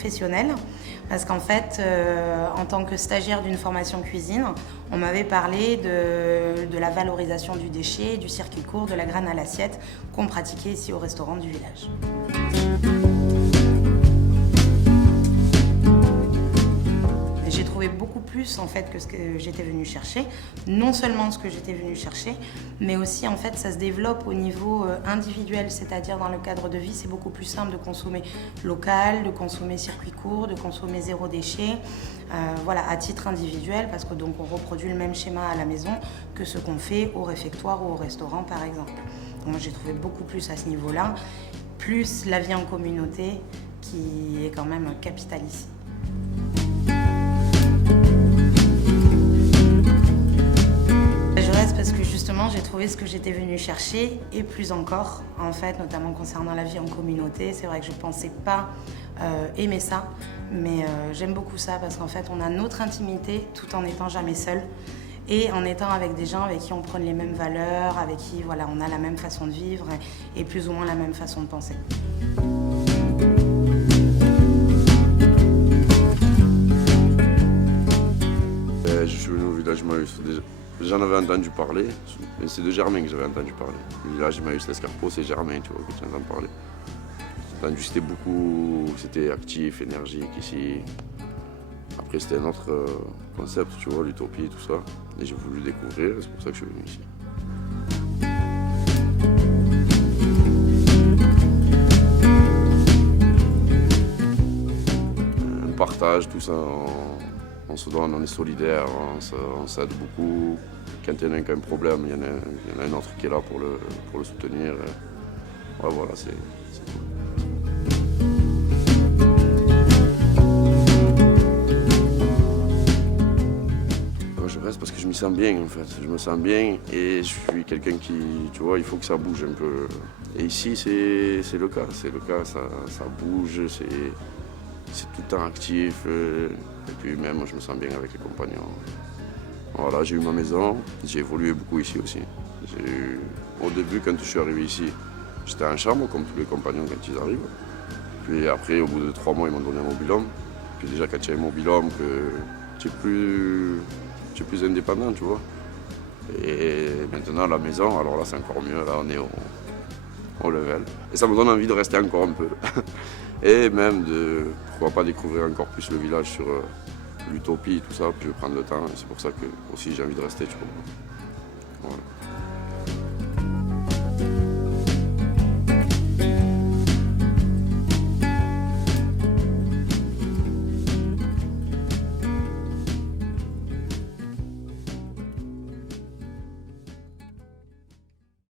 professionnel parce qu'en fait, en tant que stagiaire d'une formation cuisine, on m'avait parlé de la valorisation du déchet, du circuit court, de la graine à l'assiette qu'on pratiquait ici au restaurant du village. J'ai trouvé beaucoup plus en fait que ce que j'étais venue chercher, non seulement ce que j'étais venue chercher, mais aussi en fait ça se développe au niveau individuel, c'est-à-dire dans le cadre de vie, c'est beaucoup plus simple de consommer local, de consommer circuit court, de consommer zéro déchet, voilà, à titre individuel, parce que donc on reproduit le même schéma à la maison que ce qu'on fait au réfectoire ou au restaurant par exemple. Donc, moi j'ai trouvé beaucoup plus à ce niveau-là, plus la vie en communauté qui est quand même capitale ici. Parce que justement j'ai trouvé ce que j'étais venue chercher et plus encore en fait, notamment concernant la vie en communauté. C'est vrai que je ne pensais pas aimer ça, mais j'aime beaucoup ça parce qu'en fait on a notre intimité tout en n'étant jamais seul et en étant avec des gens avec qui on prône les mêmes valeurs, avec qui voilà, on a la même façon de vivre et plus ou moins la même façon de penser. Je suis venu au village Maüs. J'en avais entendu parler, mais c'est de Germain que j'avais entendu parler. Le village Maüs l'Escarpeau, c'est Germain, tu vois, que tu entends parler. J'ai entendu c'était actif, énergique ici. Après, c'était un autre concept, tu vois, l'utopie, tout ça. Et j'ai voulu découvrir, c'est pour ça que je suis venu ici. Un partage, tout ça. On se donne, on est solidaire, on s'aide beaucoup. Quand il y en a un qui a un problème, il y en a un autre qui est là pour le soutenir. Ouais, voilà, c'est cool. Je reste parce que je m'y sens bien en fait. Je me sens bien et je suis quelqu'un qui, tu vois, il faut que ça bouge un peu. Et ici, c'est le cas, ça bouge, c'est tout le temps actif. Et puis même, moi, je me sens bien avec les compagnons. Voilà, j'ai eu ma maison, j'ai évolué beaucoup ici aussi. Au début, quand je suis arrivé ici, j'étais en chambre, comme tous les compagnons quand ils arrivent. Puis après, au bout de 3 mois, ils m'ont donné un mobil-home. Puis déjà, quand tu as un mobil-home, tu es plus indépendant, tu vois. Et maintenant, la maison, alors là, c'est encore mieux. Là, on est au level. Et ça me donne envie de rester encore un peu. Et même pourquoi pas découvrir encore plus le village sur l'utopie, tout ça, puis je vais prendre le temps. C'est pour ça que aussi j'ai envie de rester, tu vois. Voilà.